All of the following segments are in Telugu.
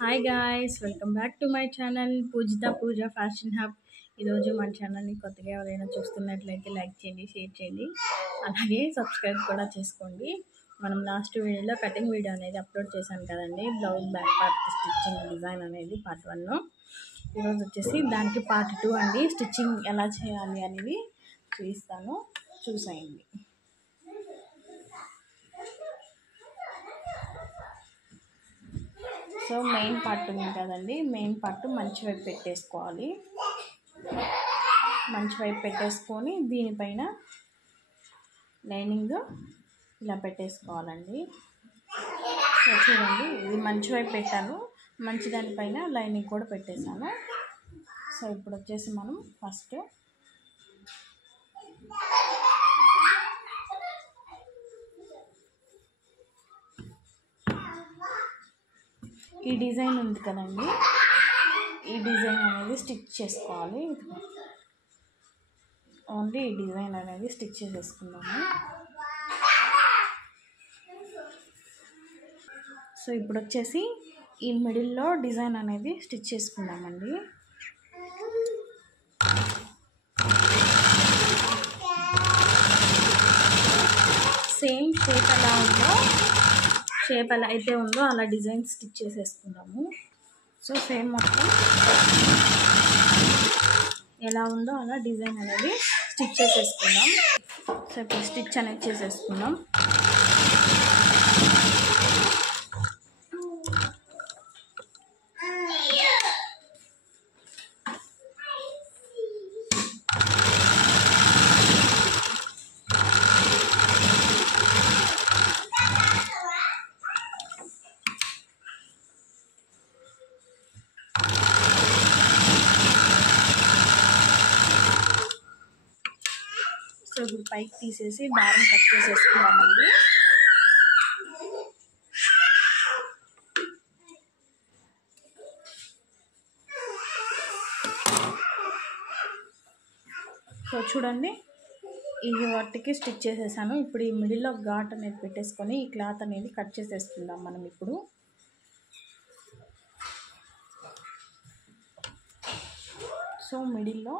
Hi guys, welcome back to my channel Pujitha Pooja fashion hub. ఈరోజు మన ఛానల్ని కొత్తగా ఎవరైనా చూస్తున్నట్లయితే లైక్ చేయండి, షేర్ చేయండి, అలాగే సబ్స్క్రైబ్ కూడా చేసుకోండి. మనం లాస్ట్ వీడియోలో కటింగ్ వీడియో అనేది అప్లోడ్ చేశాను కదండి, blouse back part stitching design అనేది పార్ట్ 1. ఈరోజు వచ్చేసి దానికి పార్ట్ 2 అండి. స్టిచ్చింగ్ ఎలా చేయాలి అనేది చూపిస్తాను, చూసేయండి. సో మెయిన్ పార్ట్ ఉంది కదండి, మెయిన్ పార్ట్ మంచి వైపు పెట్టేసుకోవాలి. మంచి వైపు పెట్టేసుకొని దీనిపైన లైనింగ్ ఇలా పెట్టేసుకోవాలండి. సో చూడండి, ఇది మంచి వైపు పెట్టాను, మంచి దానిపైన లైనింగ్ కూడా పెట్టేశాను. సో ఇప్పుడు వచ్చేసి మనం ఫస్ట్ ఈ డిజైన్ ఉంది కదండి, ఈ డిజైన్ అనేది స్టిచ్ చేసుకోవాలి. ఓన్లీ ఈ డిజైన్ అనేది స్టిచ్ చేసేసుకుందాము. సో ఇప్పుడు వచ్చేసి ఈ మిడిల్లో డిజైన్ అనేది స్టిచ్ చేసుకుందామండి. సేమ్ షేప్ ఎలా అయితే ఉందో అలా డిజైన్ స్టిచ్ చేసేసుకుందాము. సో సేమ్ మొత్తం ఎలా ఉందో అలా డిజైన్ అనేది స్టిచ్ చేసేసుకుందాం. సో ఇప్పుడు స్టిచ్ అనేది చేసేసుకుందాం. సో ఇప్పుడు పైకి తీసేసి దారం కట్ చేసేసుకున్నామండి. సో చూడండి, ఈ వాటికి స్టిచ్ చేసేసాను. ఇప్పుడు ఈ మిడిల్లో ఘాట్ అనేది పెట్టేసుకొని ఈ క్లాత్ అనేది కట్ చేసేసుకుందాం మనం ఇప్పుడు. సో మిడిల్లో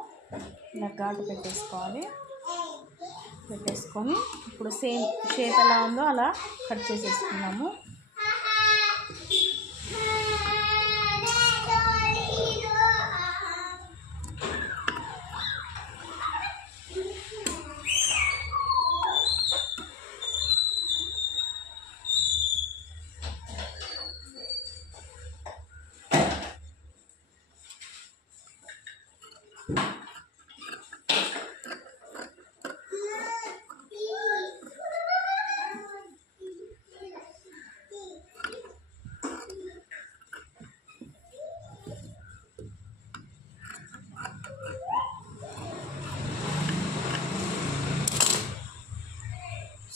ఇలా ఘాటు పెట్టేసుకోవాలి. పెట్టేసుకొని ఇప్పుడు సేమ్ షేప్ ఎలా ఉందో అలా కట్ చేసేసుకున్నాము.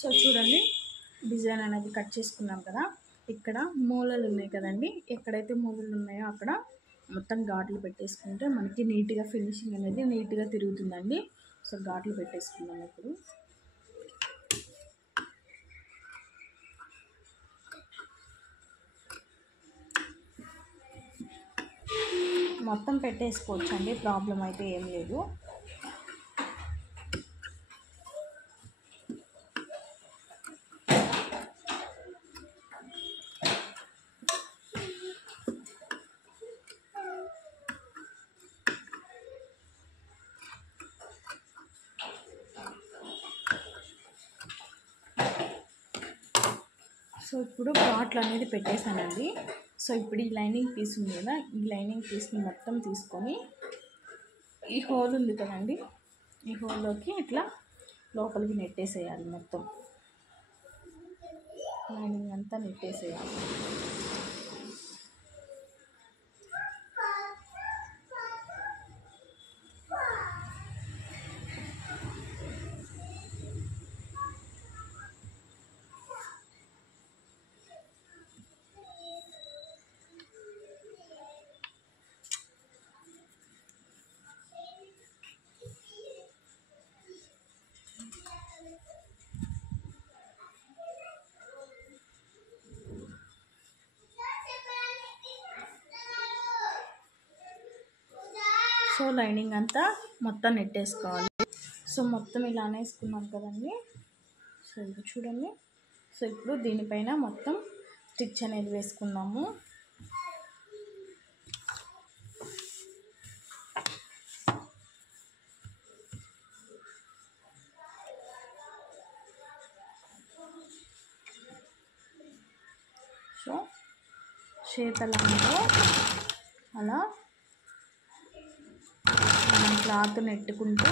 సో చూడండి, డిజైన్ అనేది కట్ చేసుకున్నాం కదా. ఇక్కడ మూలలు ఉన్నాయి కదండి, ఎక్కడైతే మూలలు ఉన్నాయో అక్కడ మొత్తం ఘాట్లు పెట్టేసుకుంటే మనకి నీట్గా ఫినిషింగ్ అనేది నీట్గా తిరుగుతుందండి. సో ఘాట్లు పెట్టేసుకున్నాం ఇప్పుడు. మొత్తం పెట్టేసుకోవచ్చు అండి, ప్రాబ్లం అయితే ఏం లేదు. సో ఇప్పుడు ఘాట్లు అనేది పెట్టేశానండి. సో ఇప్పుడు ఈ లైనింగ్ పీస్ ఉంది కదా, ఈ లైనింగ్ పీస్ని మొత్తం తీసుకొని ఈ హోల్ ఉంది కదండి, ఈ హోల్లోకి ఇట్లా లోపలికి నెట్టేసేయాలి. మొత్తం లైనింగ్ అంతా నెట్టేసేయాలి. సో లైనింగ్ అంతా మొత్తం నెట్టేసుకోవాలి. సో మొత్తం ఇలా అనేసుకున్నాం కదండి. సో ఇది చూడండి. సో ఇప్పుడు దీనిపైన మొత్తం స్టిచ్ అనేది వేసుకున్నాము. సో షేప్ ఎలా ఉందో అలా మనం క్లాత్ నెట్టుకుంటూ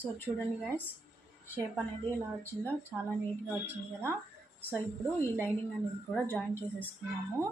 సో చూడండి గైస్, షేప్ అనేది ఎలా వచ్చిందో చాలా నీట్గా వచ్చింది కదా. సో ఇప్పుడు ఈ లైనింగ్ అనేది కూడా జాయిన్ చేసేసుకున్నాము.